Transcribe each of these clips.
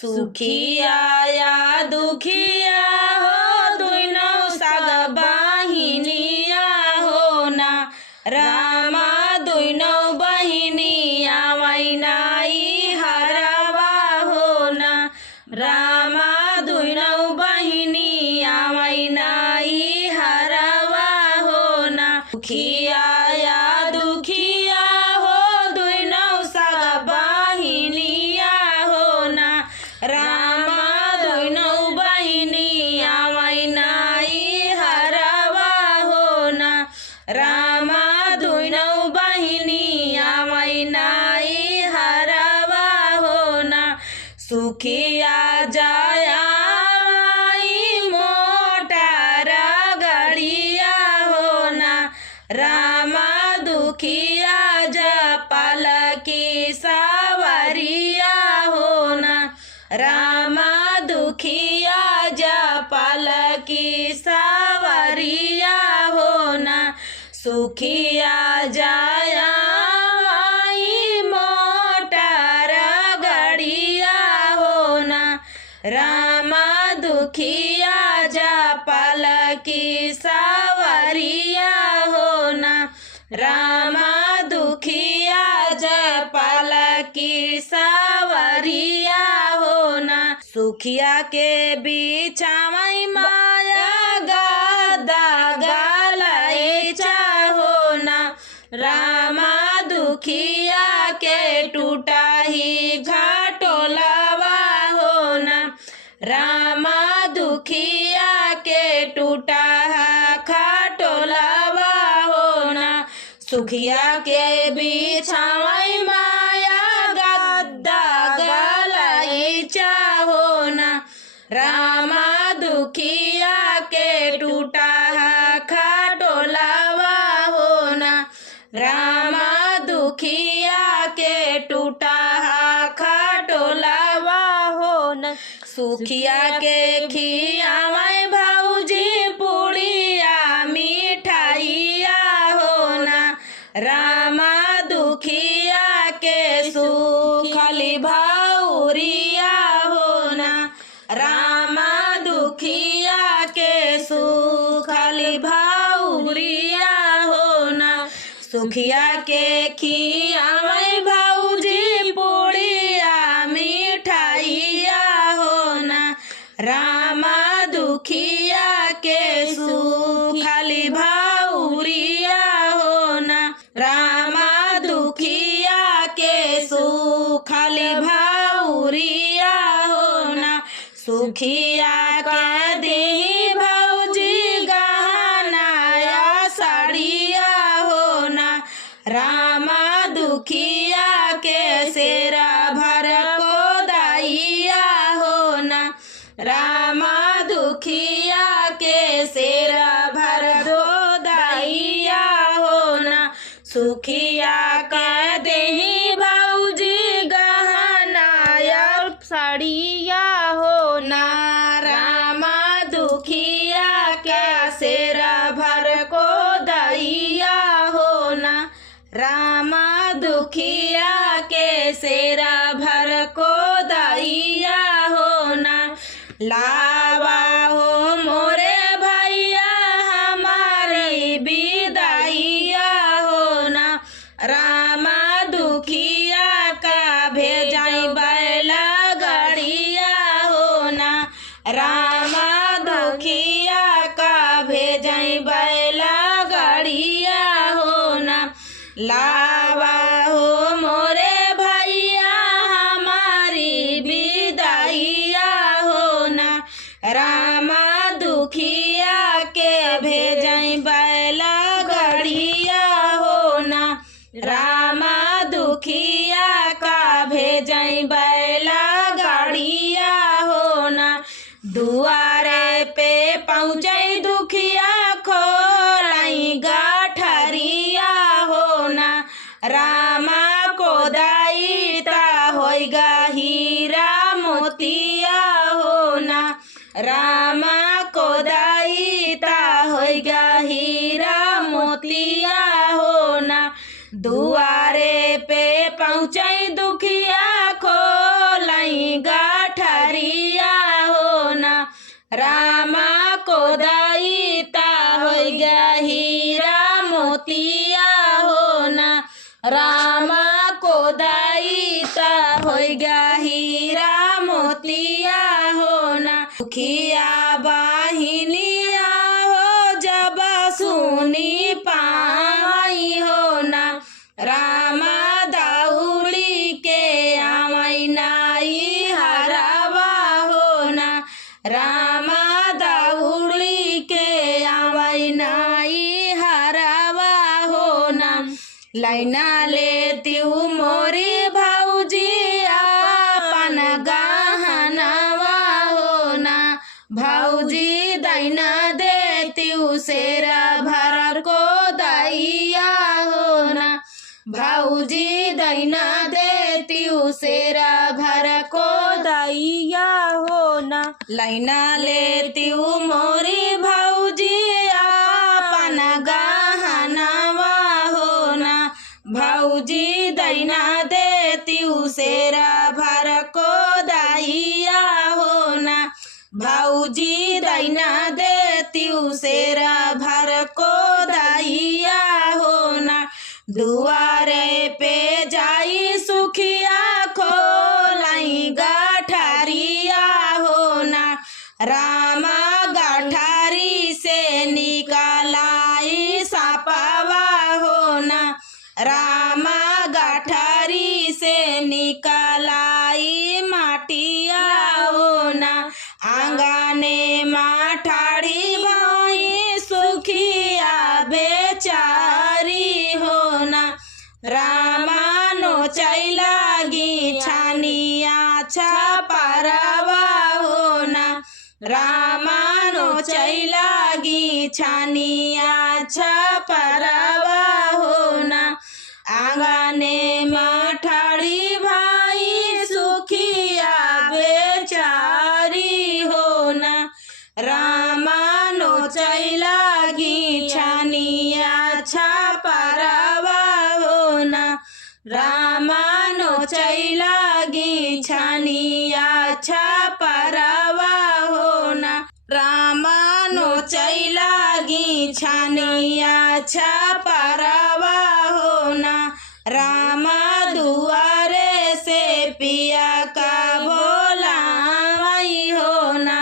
सुखिया या दुखिया हो दुनो साग बहिनिया हो ना रामा दुनो बहिनिया वैनाई हरवा हो ना रामा दुनो बहिनिया वैनाई हरवा हो ना सुखिया या दुखिया हो दुनो साग बहिनिया हो ना रामा दुनो बहिनिया वैनाई हरवा हो ना रामा दुनो बहिनिया वैनाई हरवा हो ना सुखिया जाया मोटर गड़िया हो ना रामा दुखिया जपल की सवरिया हो ना रामा दुखिया जपल की सवरिया हो ना सुखिया जाया मोटर गड़िया हो ना रामा दुखिया जपल की सवरिया हो ना रामा दुखिया जपल की सवरिया हो ना सुखिया के बिछावई माया गदा गलईचा हो ना रामा दुखिया के टूटा ही घाटोलवा हो ना रामा दुखिया के टूटा खटोलवा हो ना सुखिया के बिछावई माया गद्दा गलईचा हो ना रामा दुखिया के टूटा खटोलवा हो ना रामा दुखिया के टूटा खटोलवा हो ना सुखिया के खियावई भौजी पुड़िया मिठाइया हो ना रामा दुखिया के सुखली भौरिया हो ना रामा दुखिया के सुखली भौरिया हो ना सुखिया के खियावई भौजी पुड़िया मिठाइया हो ना रामा दुखिया के सुखली भौरिया हो ना रामा दुखिया के सुखली भौरिया हो ना सुखिया के दी भौजी गहना या साड़िया हो ना रामा दुखिया के सेरा भर को दाइया हो ना रामा दुखिया के सेरा भर दो दाइया हो ना सुखिया का देही भौजी गहना या साड़िया हो ना रामा दुखिया के सेरा भर को दाइया हो ना रामा दुखिया के सेरा भर को दाइया हो ना लावा हो मोरे भैया हमारी विदाइया हो ना रामा दुखिया का भेजाई बैला गड़िया हो ना रामा दुखिया का भेजाई बैला गड़िया हो ना लावा हो मोरे भैया हमारी विदाइया हो ना रामा दुखिया के भेजाई बैला गड़िया हो ना रामा दुखिया का भेजाई बैला गड़िया हो ना दुआ मोतिया हो ना। सुखिया बहिनिया हो जब सुनी पावई हो ना। रामा दौड़ी के आवई नाई हरवा हो ना। रामा दौड़ी के आवई नाई हरवा हो ना। लैना लेती मोरी भौजी अपन गहनवा हो ना। भौजी दैना देती सेरा भर को दैया हो ना। भौजी दैना देती सेरा भर को दैया हो ना। लैना लेती मोरी भौजी अपन गहनवा हो ना। भौजी दैना देती सेरा भर को दैया हो ना। भौजी दैना देती सेरा भर को दैया हो ना। दुआरे पे जाई सुखिया खोलाई गठारिया हो ना। रामा गठारी से निकलाई सापावा हो ना। रामा गठारी से निकलाई माटिया हो ना। आंगने माठाड़ी भाई सुखिया बेचारी हो ना। रामा नोचै लागी छानिया छपरवा हो ना। रामा नोचै लागी छानिया छपरवा हो ना। आंगने माठाड़ी भाई सुखिया बेचारी हो ना। रामा नोचै लागी छानिया छपरवा हो ना। रामा नोचै लागी छानिया छपरवा हो ना। रामा नोचै लागी छानिया छपरवा हो ना। रामा दुआरे से पिया का बोलावई हो ना।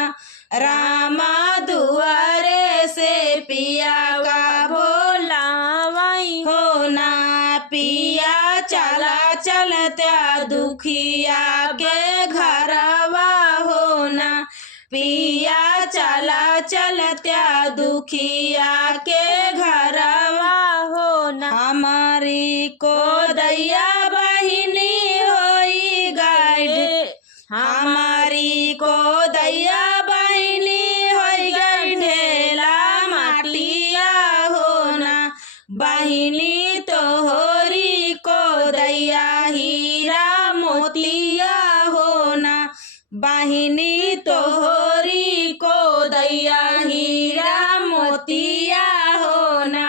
रामा दुआरे से पिया का बोलावई हो ना। पिया चला चलत्या दुखिया के घरवा हो ना। पिया चला चलत्या दुखिया के घरवा हो ना। हमारी को दैया बहिनी होई गाइड। हमारी को दैया बहिनी होई गाइड ढेला माटिया हो ना। बहिनी तोहरी को दैया हीरा मोतिया हो ना। बहिनी तोहरी को दैया हीरा मोतिया हो ना।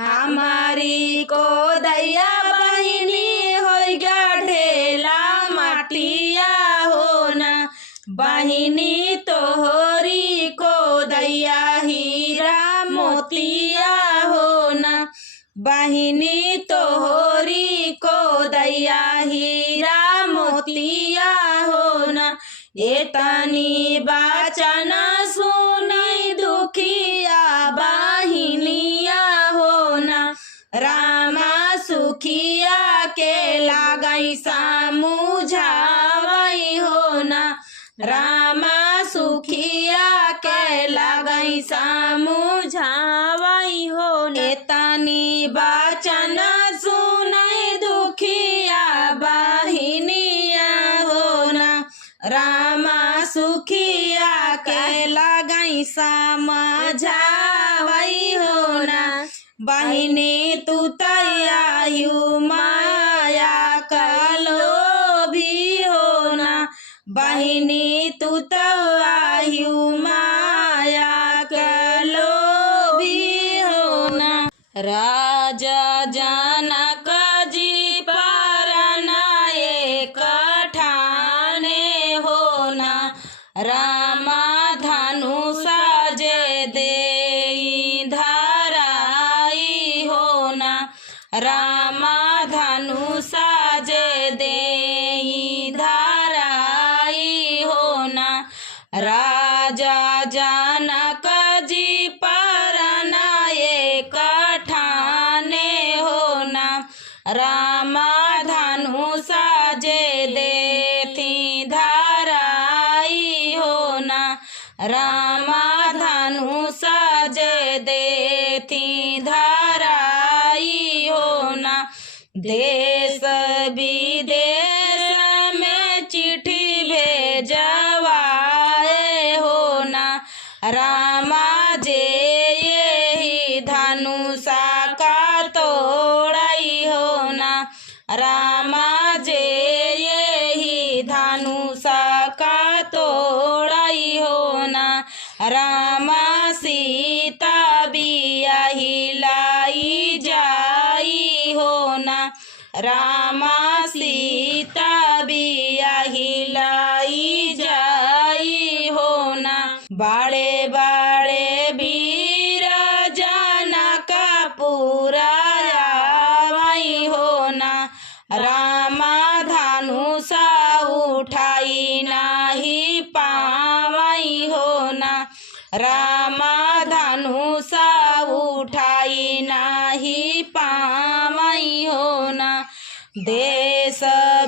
हमारी को दैया बहिनी होई गा ढेला माटिया हो ना। बहिनी तोहरी को दैया हीरा मोतिया हो ना। बहिनी तोहरी को दैया हीरा मोतिया हो ना। ये तनी बचन सुनई दुखिया बहिनिया हो ना। रामा सुखिया के लागई समुझावई हो ना। रामा सुखिया के लागई समुझावई हो ना। तनी बचन सुनई दुखिया बहिनिया हो ना। रामा सुखिया के लागई समझावई हो ना। बहिनी तू तैयायु माया कलो भी हो ना। बहिनी तू तैयायु माया कलो भी हो ना। राजा जनक जी परन एक ठाने हो ना। रामा धनुष जे देई धराई हो ना। रामा धनुष जे देई धराई हो राजा जनक जी परनाए कठाने होना रामा धनुषा जे देथी धराई होना रामा धनुषा जे देथी धराई होना देश विदेश में चिट्ठी भेजवाए होना रामा जे यही धनुषा का तोड़ाई होना रामा जे यही धनुषा का तोड़ाई होना रामा सीता बियाही लाई जाई होना रामा सीता बियाही लाई जाई होना बड़े बड़े वीर जनक पुराई होना रामा धनुषा उठाई नाही पावई होना रामा धनुषा उठाई नाही पावई होना देश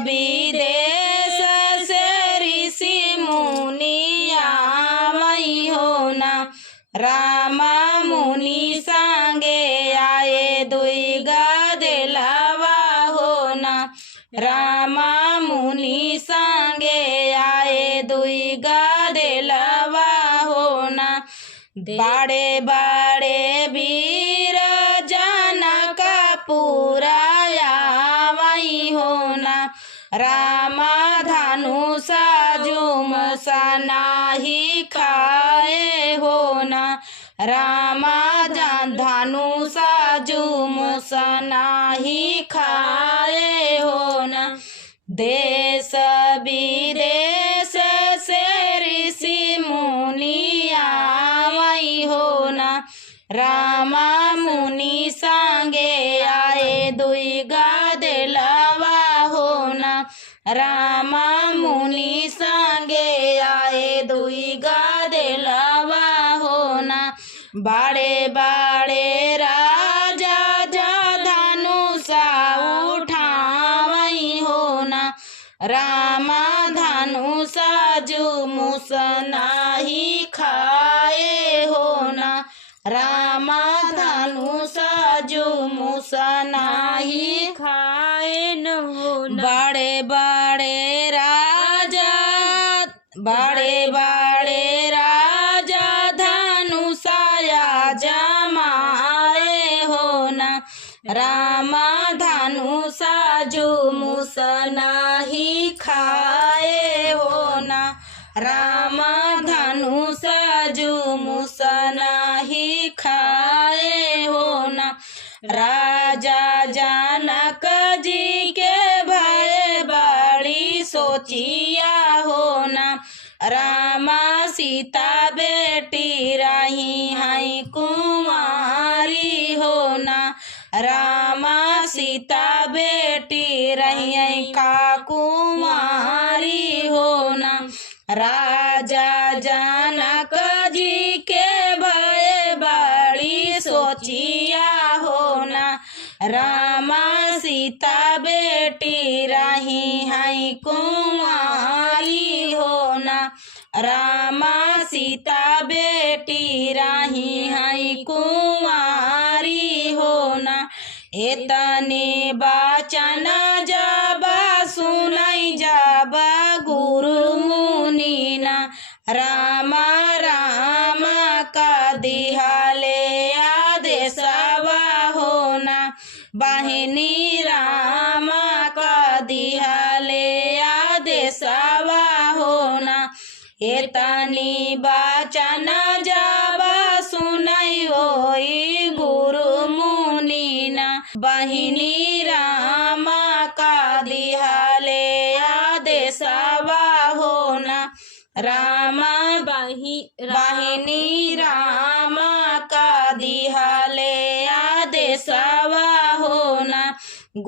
विदेश से ऋषि मुनि आवई होना रामा मुनि संगे आए दुई गदेलवा होना रामा मुनि संगे आए दुई गदेलवा होना बड़े बड़े वीर जनक पुराई होना रामा धनुषा जुम सनाही खाए होना रामा धनुषा जुम सनाही खाए होना देश विदेश से ऋषि मुनि आवई होना रामा मुनि संगे आए दुई गदेलवा होना रामा मुनि संगे आए दुई गदेलवा होना बड़े बड़े राजा धनुषा उठावई होना रामा धनुषा जुमुस नाही खाए होना रामा धनुषा जुमुस नाही खाए न होना बड़े बड़े राजा धनुषा जमाए होना रामा धनुषा जुमुस नाही खाए होना रामा धनुषा जुमुस नाही खाए होना राजा जनक जी के भय बड़ी सोचिया होना रामा सीता बेटी रही है कुमारी होना रामा सीता बेटी रही है का कुमारी होना राजा जनक जी के भय बड़ी सोचिया होना रामा सीता बेटी रही है कुमारी होना रामा सीता बेटी रही है कुमारी होना एतने बचन जब सुनई जब गुरु मुनि ना रामा रामा का दिहाले आदेशवा होना बहिनी रामा का दिहाले आदेशवा होना एतनी बचन जब सुनई होई गुरु मुनि ना बहिनी रामा का दिहाले आदेशवा होना रामा बहिनी रामा का दिहाले आदेशवा होना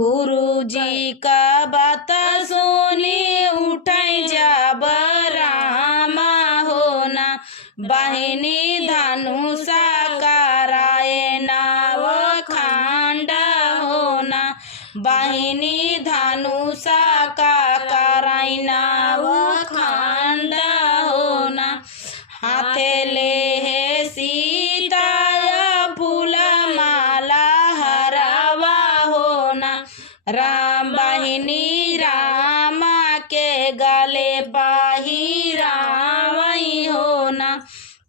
गुरु जी का बात सुनी उठाई जब रामा हो बहिनी धनुषा कराए नाव खांड होना बहिनी धनुषा का कराई नाव खांड होना हाथे ले है सीता फूल माला हरावा होना राम बहिनी रामा के गले पहिरावई होना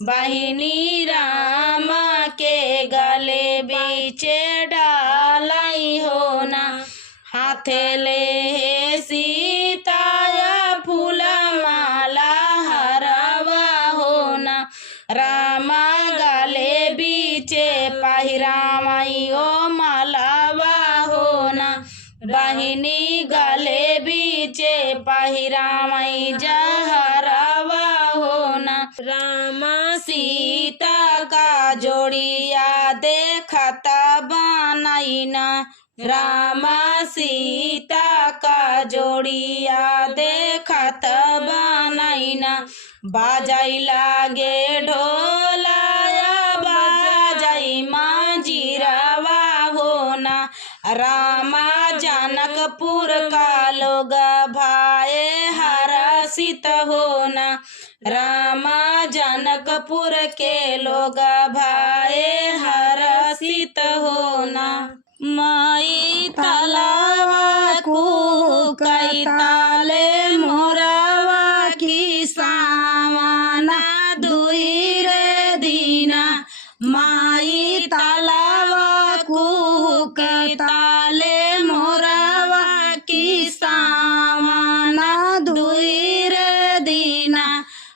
बहिनी रामा के गले बीचे डालई होना हाथे ले है सीता फूल माला हरावा होना रामा गले बीचे पहिरावई ओ मालावा होना बहिनी गले बीचे पहिरावई जहरावा होना रामा सीता का जोड़िया देखता बनाईना रामा सीता का जोड़िया देखत बनाईना बाजाई लागे ढोलाया बाजाई मांजीरावा होना रामा जनकपुर का लोग भाए हर्षित होना रामा जनकपुर के लोग भाए हर्षित होना माई तलावा को कई ताले मोरावा की सावाना दुई रे दीना माई तलावा को कई ताले मोरावा की सावाना दुई रे दीना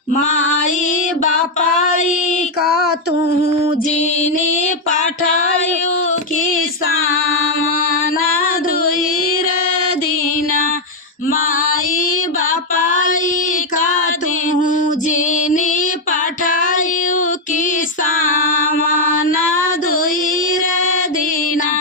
माई बापाई का तू जीनी पठायु की सामाना दुई रे दीना माई बापाई का तू जीनी पठायु की सामाना दुई रे दीना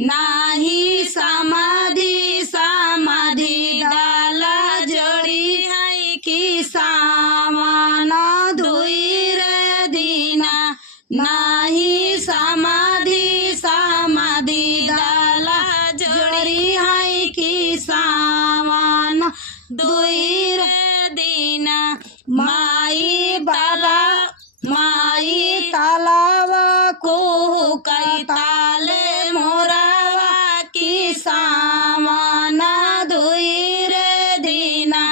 नाही समाधि समाधि दाला जोड़ी है की सामाना दुई रे दीना नाही समाधि समाधि दाला जोड़ी है की सामाना दुई रे दीना माई बाबा माई तालावा को कई ताले मोरावा की सामाना दुई रे दीना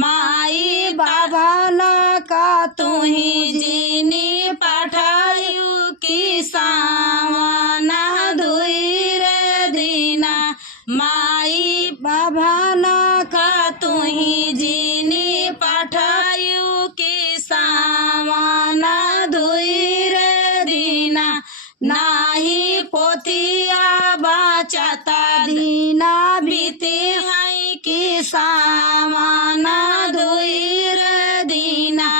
माई बाबा ना का तू ही जीनी पठायु की सामाना दुई रे दीना माई बाबा ना का तू ही जीनी पठायु की सामाना दुई रे दीना नाही पोथिया बाचता दीना बीते है की सामाना दुई रे दीना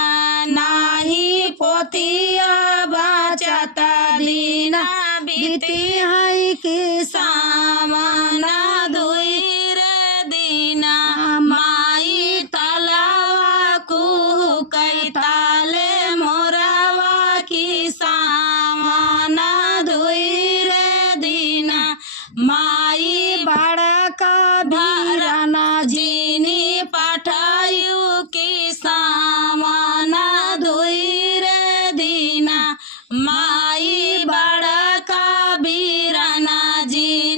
नाही पोथिया बाचता दीना बीते है की सामाना दुई रे दीना माई तलावा को कई ताले मोरावा की सामाना दुई रे दीना माई बड़ा का भराना जीनी पठायु की सामाना दुई रे दीना माई बड़ा का बीराना जी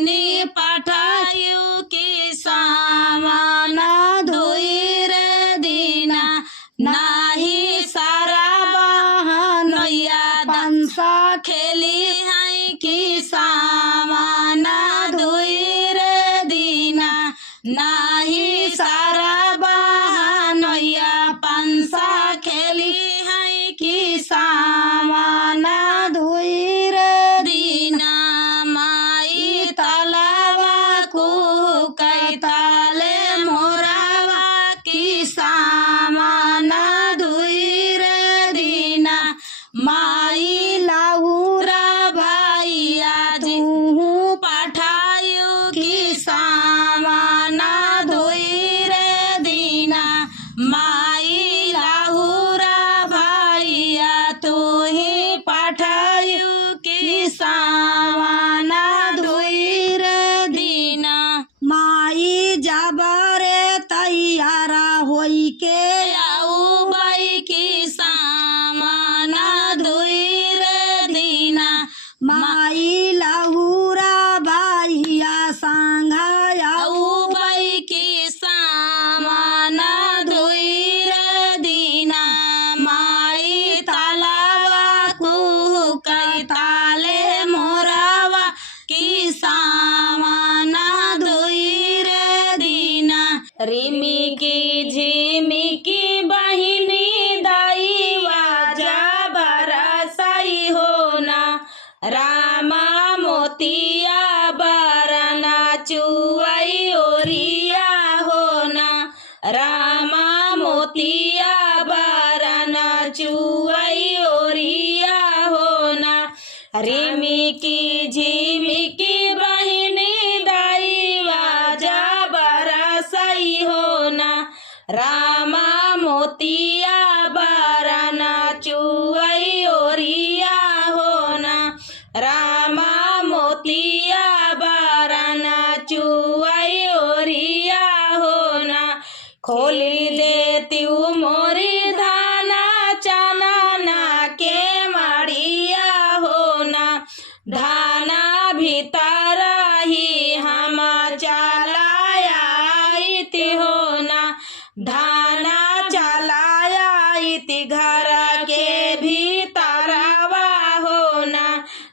आईति घर के भीतरवा हो ना,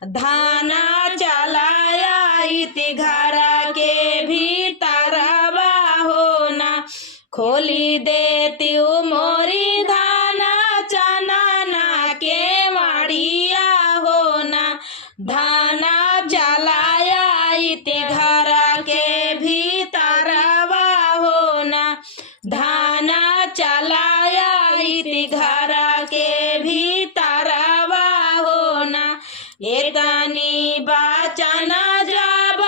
धाना चलाया आईति घर के भीतरवा हो ना, खोली देती मोरी धाना चनाना के वाड़िया हो ना, धाना चलाया आईति घर के भीतरवा हो ना, धाना चलाया आईति घर के भीतरवा हो ना। एतनी बचन जब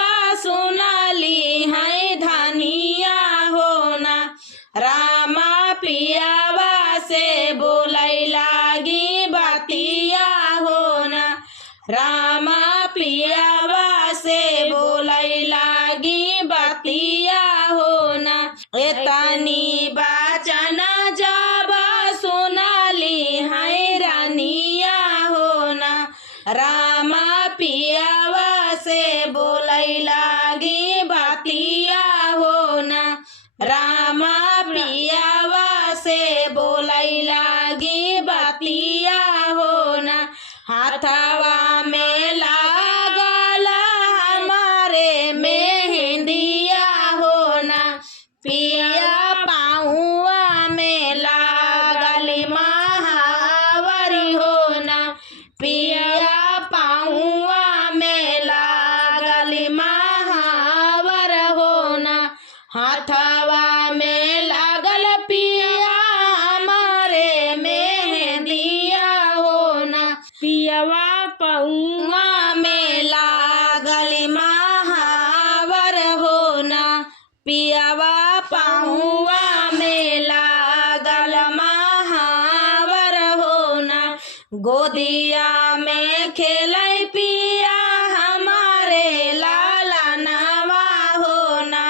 सुनली है धनिया हो ना, रामा पियावा से बोलै लागी बतिया हो ना, रामा पियावा से बोलै लागी बतिया हो ना। एतनी बचन जब सुनली है रानिया हो ना, रामा पियावा से बोलै लागी बतिया हो ना, रामा पियावा से बोलै लागी बतिया हो ना। हाथवा में लागल हमारे मेहंदिया हो ना, पिया पाऊआ में लागल महावरी हो ना, पिया पाऊआ में लागल महावर हो ना। हाथवा में लागल पिया हमारे मेहंदिया हो ना, पियवा पौआ में लागल महावर हो ना, पियवा पौआ में लागल महावर हो ना। गोदिया में खेलै पिया हमारे लाला नवा हो ना,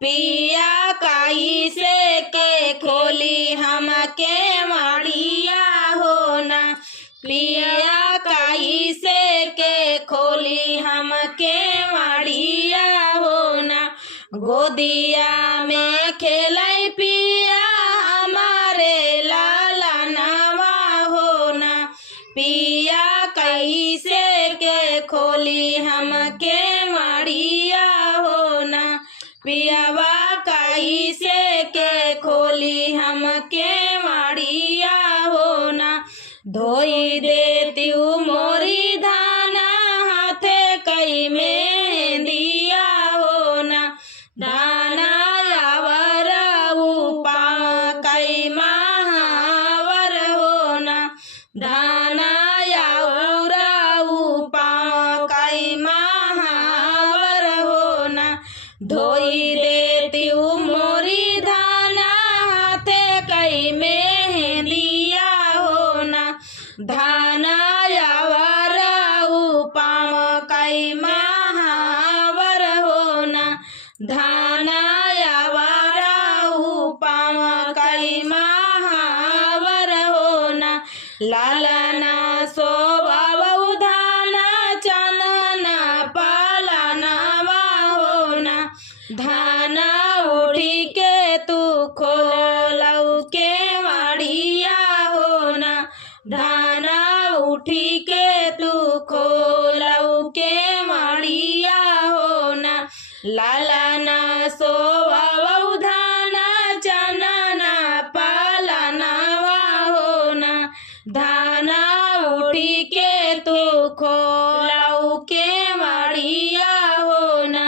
पिया काई से के खोली हम के वाड़िया हो ना, पिया काई से के खोली हम के वाड़िया हो ना। गोदिया में खेलै पिया हमारे लाला नवा हो ना, पिया कैसे के खोली हम के वाड़िया हो ना, पियावा कैसे के खोली हम के वाड़िया हो ना। धोई देती मोरी धाना हाथे कई में दिया हो ना, धाना यावर पाँव कई महावर हो ना, धाना यावर पाँव कई महावर हो ना। धोई देती मोरी धाना हाथे कई में दिया हो ना, धाना यावर पाँव कई महावर हो ना, धाना यावर पाँव कई महावर हो ना। लालना सोबाऊ धाना चनना पालनवा हो ना, धाना उठी के तू खोलऊ के वाड़िया हो ना, धाना उठी के तू खोलऊ के वाड़िया हो ना। लालना सोबाऊ धाना चनना पालनवा हो ना, धाना उठी के तू खोलऊ के वाड़िया हो ना,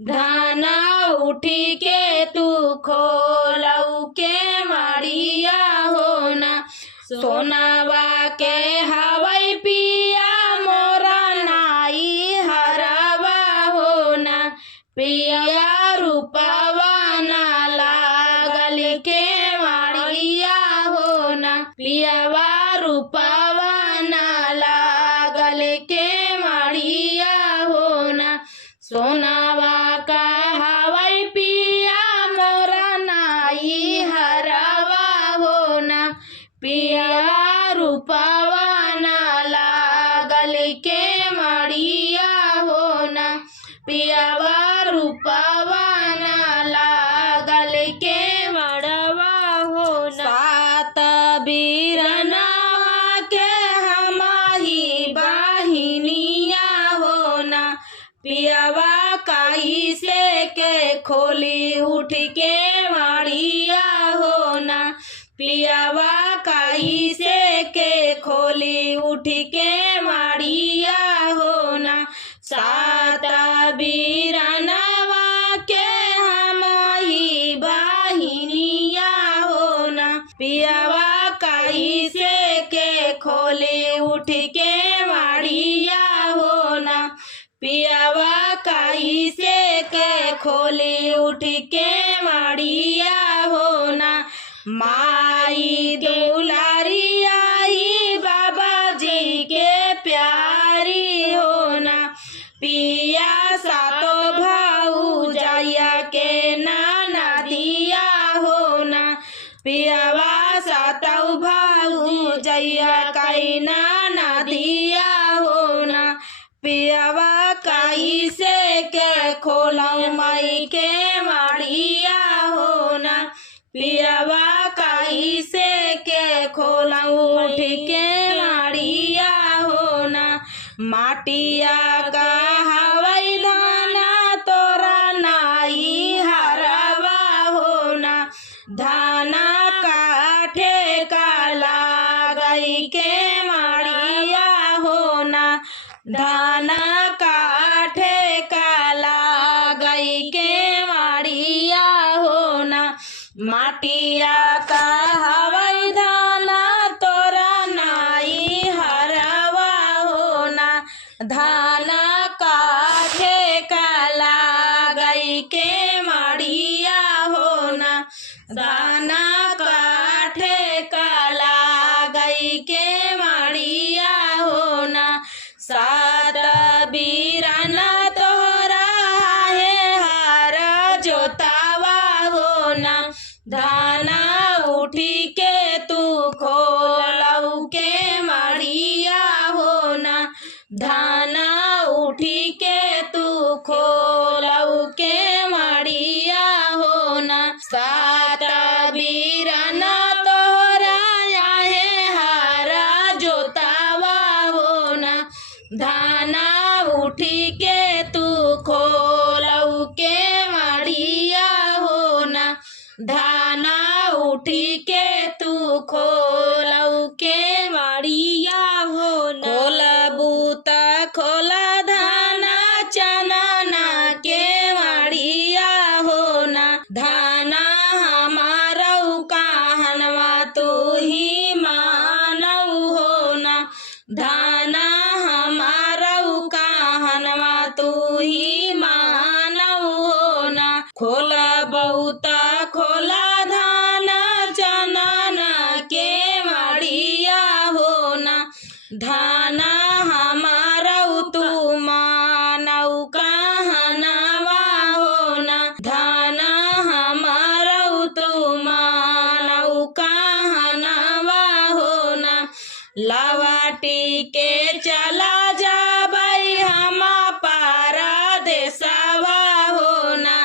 धाना उठी के तू खोलऊ के वाड़िया हो ना। सोनावा के हवाई पिया मोरा नाई हरवा हो ना, पिया रूपवा ना लागल के वाड़िया हो ना, पियावा रूपवा ना लागल के वाड़िया हो ना। सोनावा का हवाई पिया मोरा नाई हरवा हो ना, पिया रूपवा ना लागल के वाड़िया हो ना, पियावा रूपवा ना लागल के वाड़वा हो ना। सात बीर कैसे के खोली उठ के माड़िया हो ना। सात बीरनवा के हम ही बहिनिया हो ना। पियवा कैसे के खोली उठ के माड़िया हो ना। पियवा कैसे के खोली उठ के माड़िया हो ना। माई दुलारी आई बाबा जी के प्यारी हो ना। पिया सातो भाऊ जाया के नाना दिया हो ना। पियावा सातो भाऊ जैया कई नाना दिया हो ना। पियावा कैसे के खोलऊ माई के माड़िया हो ना। पियावा कैसे के खोलऊ उठ के माड़िया हो ना। माटिया का हवाई धाना तोरा नाई हरवा हो ना। धाना काठे का लागई के माड़िया हो ना। धाना काठे का लागई के माड़िया हो ना। माटिया का हवाई धाना तोरा नाई हरवा हो ना। धाना काठे का लागई के माड़िया हो ना। धाना काठे का लागई के माड़िया हो ना। सात बीराना तोरा है हार जोतावा हो ना। धाना उठी के तू खोलऊ के माड़िया हो ना। धाना उठी के तू खोलऊ के माड़िया हो ना। सात बीराना तोरा है हारा जोतावा हो ना। धाना उठी के तू खोलऊ के माड़िया हो ना। धाना उठी के तू खोलऊ के माड़िया हो ना। खोलबू त खोला धाना चनना के माड़िया हो ना। धाना हमारऊ कहनवा तू ही मानऊ हो ना। धाना हमारऊ कहनवा तू ही मानऊ हो ना। खोलबू त खोला धाना चनना के माड़िया हो ना। धाना हमारऊ तू मानऊ कहनवा हो ना। धाना हमारऊ तू मानऊ कहनवा हो ना। लवाटी के चला जाबई हम पारा देसवा हो ना।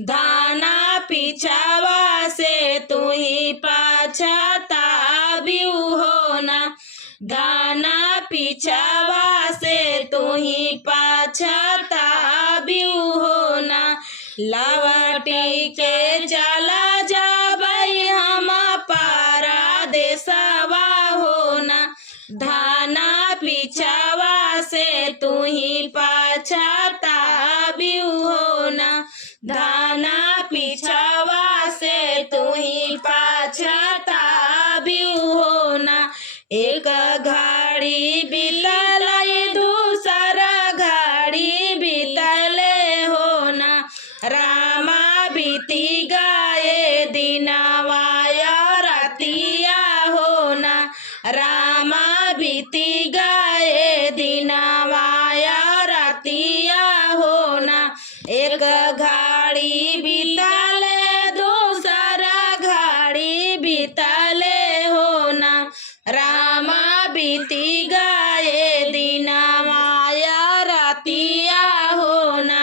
धाना पिछावा से तू ही पछताबियू हो ना। धाना पिछावा से तू ही पछताबियू हो ना। लवाटी के चला जाबई हम पारा देसवा हो ना। धाना पिछावा से तू ही पछताबियू हो ना। धाना पिछावा से तू ही पछताबियू हो ना। एक घड़ी बीतल दूसरा घड़ी बीतले हो ना। रामा बीती गए दिनवाया रातिया हो ना। रामा बीती गए दिनवाया रातिया हो ना। एक घड़ी बीतले दूसरा घड़ी बीतले हो ना। रामा बीती गए दिनवाया रातिया हो ना।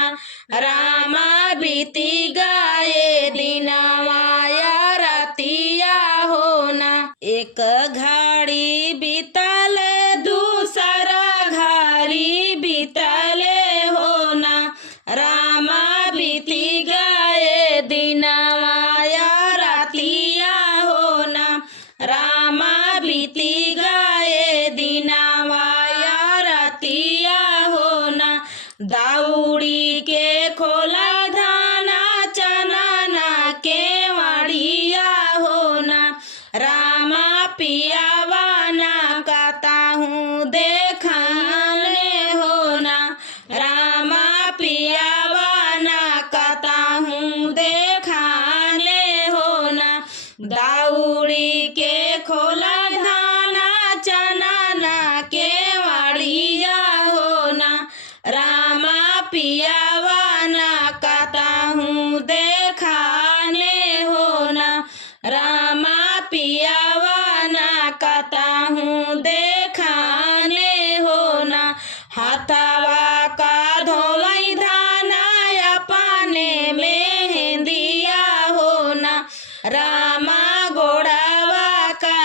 रामा बीती गए दिनवाया रातिया हो ना। एक घड़ी बीतल दूसरा घड़ी बीतले हो ना। रामा बीती गए दिनवाया रातिया हो ना। रामा बीती बीती गए दिनावा या रतिया हो ना। दौड़ी के खोला धाना चनना के वाड़िया हो ना। रामा पियावा ना कहताहूँ देखाने हो ना। रामा पियावा ना कहताहूँ देखाने हो ना। दौड़ी के खोला धाना चनना के वाड़िया हो ना। रामा पियावा ना कहताहूँ देखाने हो ना। रामा पियावा ना कहताहूँ देखाने हो ना। हाथवा का धोवई धाना अपने मेहंदिया हो ना। रामा गोड़ावा का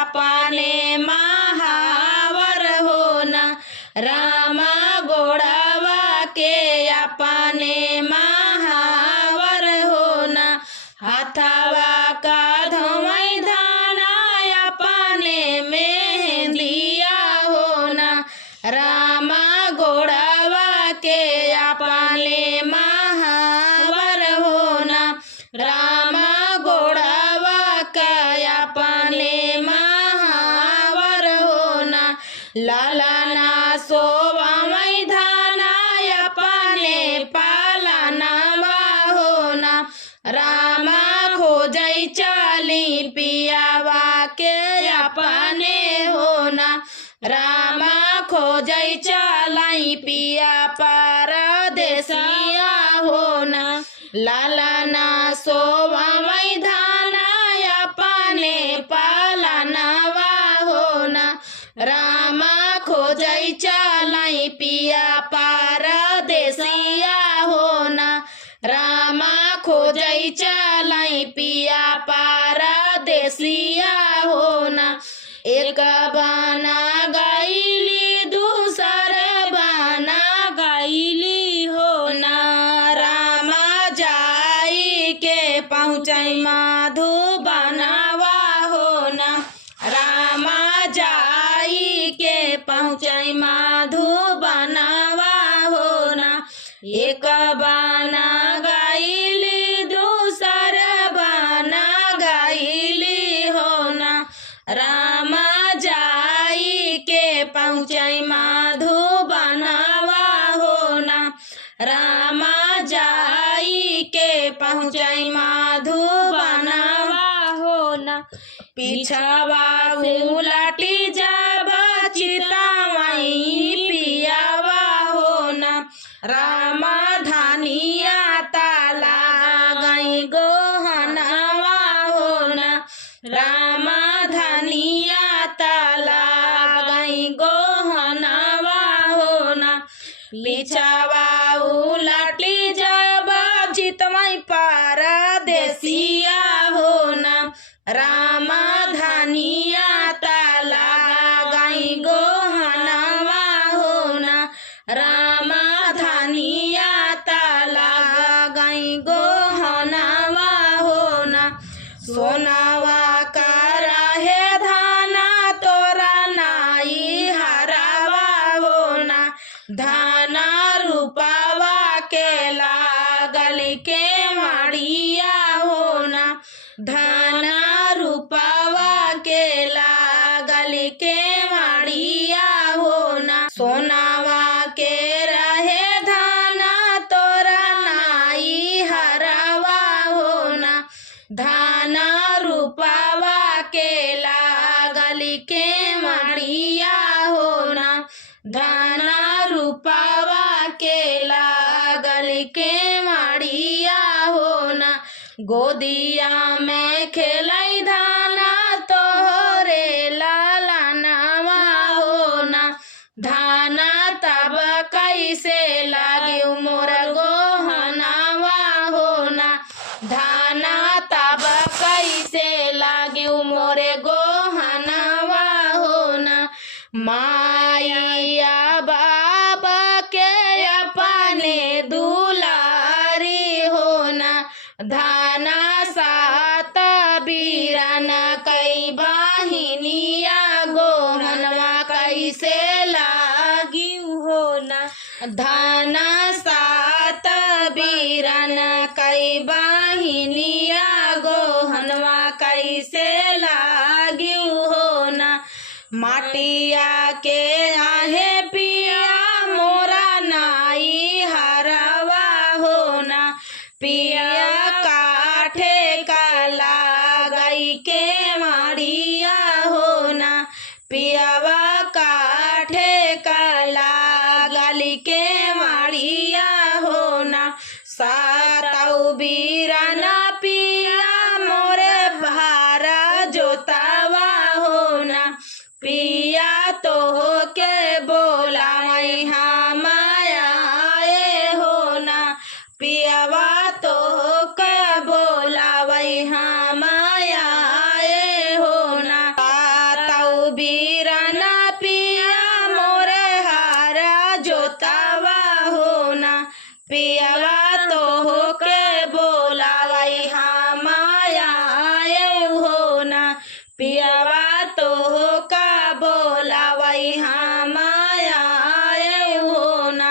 अपने महावर हो ना। रामा गोड़ावा के अपने महावर हो ना। हाथवा का धोवई धाना अपने मेहंदिया हो ना। रामा गोड़ावा के अपने महावर हो ना। रामा गोड़ावा के अपने महावर हो ना। लालना सोवामई धाना अपने पालनवा हो ना। रामा खोजई चाली पियावा के अपने हो ना। रामा खोजई चालाई पिया परदेसिया हो ना। लालना सोवामई धाना अपने पालनवा हो ना। रामा खोजई चालाई पिया परदेसिया हो ना। रामा खोजई चालाई पिया परदेसिया हो ना। एक बाना गाइली दूसर बाना गाइली हो ना। रामा जाई के पहुँचई मधुबनवा हो ना। रामा जाई के पहुँचई मधुबनवा हो ना। एक बाना गाइली दूसर बाना गाइली हो ना। रामा जाई के पहुँचई मधुबनवा हो ना। रामा जाई के पहुँचई मधुबनवा हो ना। पीछावा उलटी जब चितामई पियावा हो ना। रामा धानिया ताला गई गोहनवा हो ना। रामा धानिया ताला गई गोहनवा हो ना। पीछावा उलटी जब चितमई परदेसिया हो ना। रामा धानिया ताला गई गोहनवा हो ना। रामा धानिया ताला गई गोहनवा हो ना। सोनावा का रहे धाना तोरा नाई हरावा हो ना। धाना रूपावा के लागल के मड़िया हो ना। धाना रूपावा के लागल के मड़िया हो ना। सोनावा के रहे धाना तोरा नाई हरावा हो ना। धाना रूपावा के लागल के मड़िया हो ना। धाना रूपावा के लागल के मड़िया हो ना। गोदिया में खेलई धाना तोहरे लालनवा हो ना। धाना तब कैसे लागे मोर गोहनवा हो ना। धाना तब कैसे लागे मोरे गोहनवा हो ना। माया बाबा के अपने दुलारी हो ना। धाना सात बीरन कई बाहिनिया धन सात बीरन कई बहिनिया गोहनवा कैसे लागियो हो ना। माटिया के आहे पिया मोरा नाई हरवा हो ना। पिया काठे कला गई के मारिया हो ना। पियावा काठे कला गली के मारिया हो ना। सातौ बीरना पिया मोरे भारा जोतावा हो ना। पिया तो के बोला मैहा माया हो ना। पियावा तो के बोला वैहा माया हो ना। सातौ बीरना पिया मोरे हारा जोतावा हो ना। पियावा तो के बोला वैहा माया हो ना। पियावा तो का बोला वैहा माया हो ना।